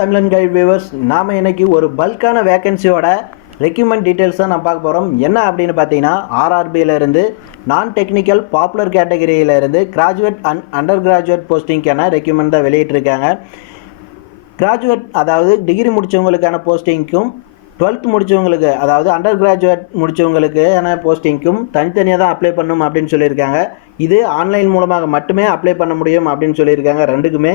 தமிழன் guide viewers நாம் இன்னைக்கு ஒரு பல்கான வேக்கன்சியோட ரெக்யூமெண்ட் டீட்டெயில்ஸ் தான் நான் பார்க்க போகிறோம் என்ன அப்படின்னு பார்த்தீங்கன்னா ஆர்ஆர்பியிலேருந்து நான் டெக்னிக்கல் பாப்புலர் கேட்டகரியிலேருந்து கிராஜுவேட் அண்ட் அண்டர் கிராஜுவேட் போஸ்டிங்க்கான ரெக்யூமெண்ட் தான் வெளியிட்டிருக்காங்க. கிராஜுவேட் அதாவது டிகிரி முடித்தவங்களுக்கான போஸ்டிங்க்கும் டுவெல்த் முடித்தவங்களுக்கு அதாவது அண்டர் கிராஜுவேட் முடித்தவங்களுக்கான போஸ்டிங்க்கும் தனித்தனியாக தான் அப்ளை பண்ணணும் அப்படின்னு சொல்லியிருக்காங்க. இது ஆன்லைன் மூலமாக மட்டுமே அப்ளை பண்ண முடியும் அப்படின்னு சொல்லியிருக்காங்க. ரெண்டுக்குமே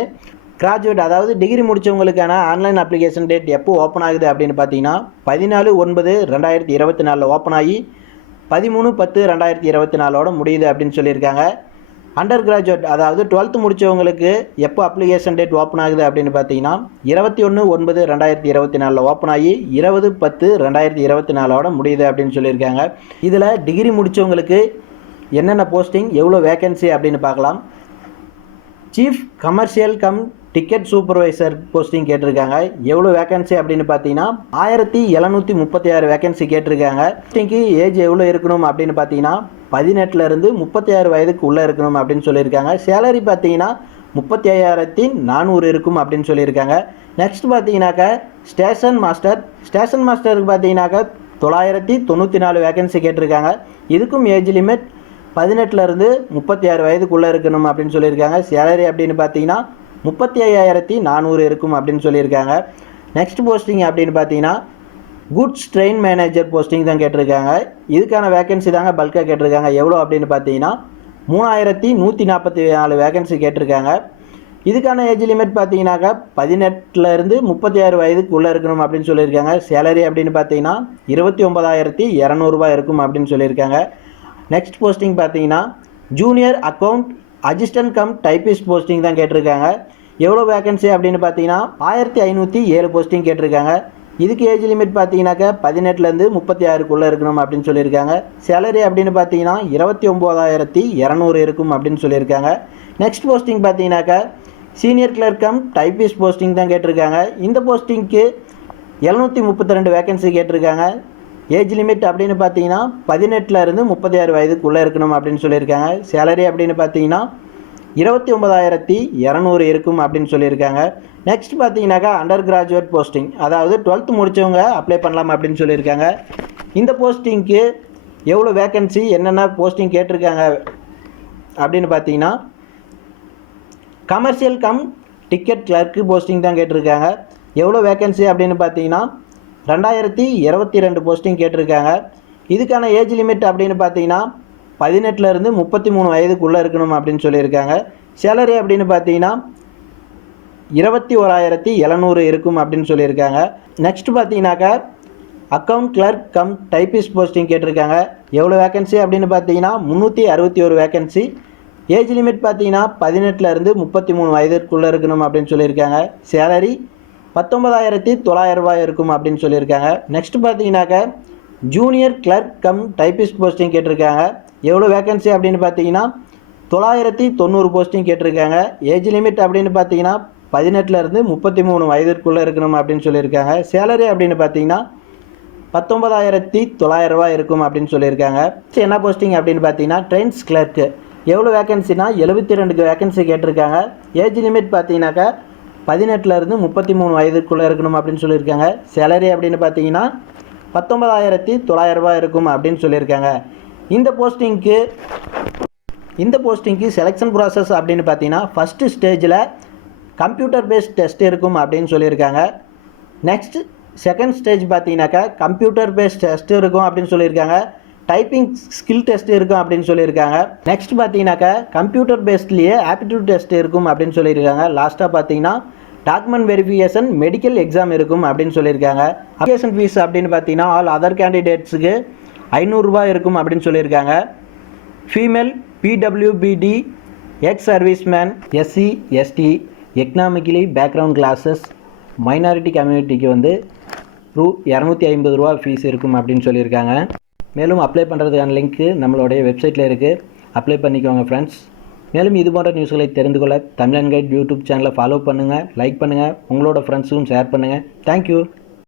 கிராஜுவேட் அதாவது டிகிரி முடித்தவங்களுக்கான ஆன்லைன் அப்ளிகேஷன் டேட் எப்போ ஓப்பன் ஆகுது அப்படின்னு பார்த்தீங்கன்னா பதினாலு ஒன்பது ரெண்டாயிரத்தி இருபத்தி நாலில் ஓப்பன் ஆகி பதிமூணு பத்து ரெண்டாயிரத்தி இருபத்தி நாலோட முடியுது அப்படின்னு சொல்லியிருக்காங்க. அண்டர் கிராஜுவேட் அதாவது டுவெல்த்து முடித்தவங்களுக்கு எப்போ அப்ளிகேஷன் டேட் ஓப்பன் ஆகுது அப்படின்னு பார்த்தீங்கன்னா இருபத்தி ஒன்று ஒன்பது ரெண்டாயிரத்தி இருபத்தி நாலில் ஓப்பன் ஆகி இருபது பத்து ரெண்டாயிரத்தி இருபத்தி நாலோட முடியுது அப்படின்னு சொல்லியிருக்காங்க. இதில் டிகிரி முடித்தவங்களுக்கு என்னென்ன போஸ்டிங் எவ்வளோ வேகன்சி அப்படின்னு பார்க்கலாம். Chief commercial cum ticket supervisor posting கேட்டிருக்காங்க. எவ்வளோ வேகன்சி அப்படின்னு பார்த்தீங்கன்னா ஆயிரத்தி எழுநூற்றி முப்பத்தி ஆறு வேகன்சி கேட்டிருக்காங்க போஸ்டிங்க்கு ஏஜ் எவ்வளோ இருக்கணும் அப்படின்னு பார்த்தீங்கன்னா பதினெட்டுலேருந்து முப்பத்தி ஆறு வயதுக்கு உள்ளே இருக்கணும் அப்படின்னு சொல்லியிருக்காங்க. சேலரி பார்த்தீங்கன்னா முப்பத்தி ஐயாயிரத்தி நானூறு இருக்கும் அப்படின்னு சொல்லியிருக்காங்க. நெக்ஸ்ட் பார்த்தீங்கன்னாக்கா ஸ்டேஷன் மாஸ்டர் ஸ்டேஷன் மாஸ்டருக்கு பார்த்தீங்கன்னாக்கா தொள்ளாயிரத்தி தொண்ணூற்றி நாலு வேகன்சி கேட்டிருக்காங்க. இதுக்கும் ஏஜ் லிமிட் பதினெட்டுலேருந்து முப்பத்தி ஆறு வயதுக்குள்ளே இருக்கணும் அப்படின்னு சொல்லியிருக்காங்க. சேலரி அப்படின்னு பார்த்தீங்கன்னா முப்பத்தி ஐயாயிரத்தி நானூறு இருக்கும் அப்படின்னு சொல்லியிருக்காங்க. நெக்ஸ்ட் போஸ்டிங் அப்படின்னு பார்த்தீங்கன்னா குட்ஸ் ட்ரெயின் மேனேஜர் போஸ்டிங் தான் கேட்டிருக்காங்க. இதுக்கான வேகன்சி தாங்க பல்காக கேட்டிருக்காங்க. எவ்வளோ அப்படின்னு பார்த்தீங்கன்னா மூணாயிரத்தி நூற்றி நாற்பத்தி நாலு வேகன்சி கேட்டிருக்காங்க. இதுக்கான ஏஜ் லிமிட் பார்த்தீங்கன்னாக்கா பதினெட்டுலேருந்து முப்பத்தி ஆறு வயதுக்குள்ளே இருக்கணும் அப்படின்னு சொல்லியிருக்காங்க. சேலரி அப்படின்னு பார்த்தீங்கன்னா இருபத்தி ஒன்பதாயிரத்தி இரநூறுபா இருக்கும் அப்படின்னு சொல்லியிருக்காங்க. நெக்ஸ்ட் போஸ்டிங் பார்த்தீங்கன்னா junior account assistant cum typist posting தான் கேட்டிருக்காங்க. எவ்வளோ வேகன்சி அப்படின்னு பார்த்தீங்கன்னா ஆயிரத்தி ஐநூற்றி ஏழு போஸ்டிங் கேட்டிருக்காங்க. இதுக்கு ஏஜ் லிமிட் பார்த்தீங்கன்னாக்கா பதினெட்டுலேருந்து முப்பத்தி ஆறுக்குள்ளே இருக்கணும் அப்படின்னு சொல்லியிருக்காங்க. சேலரி அப்படின்னு பார்த்தீங்கன்னா இருபத்தி ஒம்போதாயிரத்தி இரநூறு இருக்கும் அப்படின்னு சொல்லியிருக்காங்க. நெக்ஸ்ட் போஸ்டிங் பார்த்தீங்கன்னாக்கா senior clerk cum typist posting தான் கேட்டிருக்காங்க. இந்த போஸ்டிங்க்கு எழுநூற்றி முப்பத்தி ரெண்டு வேகன்சி கேட்டிருக்காங்க. ஏஜ் லிமிட் அப்படின்னு பார்த்தீங்கன்னா பதினெட்டில் இருந்து முப்பத்தி ஆறு வயதுக்குள்ளே இருக்கணும் அப்படின்னு சொல்லியிருக்காங்க. சேலரி அப்படின்னு பார்த்தீங்கன்னா இருபத்தி ஒன்பதாயிரத்தி இரநூறு இருக்கும் அப்படின்னு சொல்லியிருக்காங்க. நெக்ஸ்ட் பார்த்தீங்கன்னாக்கா அண்டர் கிராஜுவேட் போஸ்டிங் அதாவது டுவெல்த் முடித்தவங்க அப்ளை பண்ணலாம் அப்படின்னு சொல்லியிருக்காங்க. இந்த போஸ்டிங்க்கு எவ்வளோ வேக்கன்சி என்னென்ன போஸ்டிங் கேட்டிருக்காங்க அப்படின்னு பார்த்தீங்கன்னா commercial cum ticket clerk posting தான் கேட்டிருக்காங்க. எவ்வளோ வேக்கன்சி அப்படின்னு பார்த்தீங்கன்னா ரெண்டாயிரத்தி இருபத்தி ரெண்டு போஸ்டிங் கேட்டிருக்காங்க. இதுக்கான ஏஜ் லிமிட் அப்படின்னு பார்த்தீங்கன்னா பதினெட்டுலேருந்து முப்பத்தி மூணு வயதுக்குள்ளே இருக்கணும் அப்படின்னு சொல்லியிருக்காங்க. சேலரி அப்படின்னு பார்த்தீங்கன்னா இருபத்தி ஓராயிரத்தி எழுநூறு இருக்கும் அப்படின்னு சொல்லியிருக்காங்க. நெக்ஸ்ட் பார்த்தீங்கன்னாக்கா account clerk cum typist posting கேட்டிருக்காங்க. எவ்வளோ வேகன்சி அப்படின்னு பார்த்தீங்கன்னா முந்நூற்றி அறுபத்தி ஒரு வேகன்சி ஏஜ் லிமிட் பார்த்தீங்கன்னா பதினெட்டுலேருந்து முப்பத்தி மூணு வயதிற்குள்ளே இருக்கணும் அப்படின்னு சொல்லியிருக்காங்க. சேலரி பத்தொன்பதாயிரத்தி தொள்ளாயிரம் ரூபாய் இருக்கும் அப்படின்னு சொல்லியிருக்காங்க. நெக்ஸ்ட் பார்த்தீங்கன்னாக்கா junior clerk cum typist posting கேட்டிருக்காங்க. எவ்வளோ வேகன்சி அப்படின்னு பார்த்தீங்கன்னா தொள்ளாயிரத்தி தொண்ணூறு போஸ்டிங் கேட்டிருக்காங்க. ஏஜ் லிமிட் அப்படின்னு பார்த்தீங்கன்னா பதினெட்டுலேருந்து முப்பத்தி மூணு வயதிற்குள்ளே இருக்கணும் அப்படின்னு சொல்லியிருக்காங்க. சேலரி அப்படின்னு பார்த்தீங்கன்னா பத்தொன்பதாயிரத்தி தொள்ளாயிரம் ரூபாய் இருக்கும் அப்படின்னு சொல்லியிருக்காங்க. என்ன போஸ்டிங் அப்படின்னு பார்த்தீங்கன்னா ட்ரெயின்ஸ் கிளர்க்கு எவ்வளோ வேகன்சினா எழுபத்தி ரெண்டுக்கு வேகன்சி கேட்டிருக்காங்க. ஏஜ் லிமிட் பார்த்தீங்கன்னாக்கா பதினெட்டுலேருந்து முப்பத்தி மூணு வயதுக்குள்ளே இருக்கணும் அப்படின்னு சொல்லியிருக்காங்க. சேலரி அப்படின்னு பார்த்தீங்கன்னா பத்தொன்பதாயிரத்தி தொள்ளாயிரம் ரூபாய் இருக்கும் அப்படின்னு சொல்லியிருக்காங்க. இந்த போஸ்டிங்க்கு இந்த போஸ்டிங்க்கு செலெக்ஷன் ப்ராசஸ் அப்படின்னு பார்த்தீங்கன்னா ஃபஸ்ட்டு ஸ்டேஜில் கம்ப்யூட்டர் பேஸ்ட் டெஸ்ட் இருக்கும் அப்படின்னு சொல்லியிருக்காங்க. நெக்ஸ்ட் செகண்ட் ஸ்டேஜ் பார்த்தீங்கன்னாக்கா கம்ப்யூட்டர் பேஸ்ட் டெஸ்ட் இருக்கும் அப்படின்னு சொல்லியிருக்காங்க. டைப்பிங் ஸ்கில் டெஸ்ட் இருக்கும் அப்படின்னு சொல்லியிருக்காங்க. நெக்ஸ்ட் பார்த்தீங்கன்னாக்கா கம்ப்யூட்டர் பேஸ்ட்லேயே ஆப்டிடியூட் டெஸ்ட் இருக்கும் அப்படின்னு சொல்லியிருக்காங்க. லாஸ்ட்டாக பார்த்தீங்கன்னா டாக்குமெண்ட் வெரிஃபிகேஷன் மெடிக்கல் எக்ஸாம் இருக்கும் அப்படின்னு சொல்லியிருக்காங்க. அப்ளிகேஷன் ஃபீஸ் அப்படின்னு பார்த்தீங்கன்னா ஆல் அதர் கேண்டிடேட்ஸுக்கு ஐநூறுரூபா இருக்கும் அப்படின்னு சொல்லியிருக்காங்க. Female PWBD ex serviceman SC ST economically background classes minority கம்யூனிட்டிக்கு வந்து ரூ இரநூத்தி ஐம்பது ரூபா ஃபீஸ் இருக்கும் அப்படின்னு சொல்லியிருக்காங்க. மேலும் அப்ளை பண்ணுறதுக்கான லிங்க்கு நம்மளுடைய வெப்சைட்டில் இருக்குது அப்ளை பண்ணிக்கோங்க ஃப்ரெண்ட்ஸ் மேலும் இது போன்ற நியூஸ்களை தெரிந்து கொள்ள தமிழன் கைட் யூடியூப் சேனலை ஃபாலோ பண்ணுங்கள் லைக் பண்ணுங்கள் உங்களோட ஃப்ரெண்ட்ஸுக்கும் ஷேர் பண்ணுங்கள் தேங்க்யூ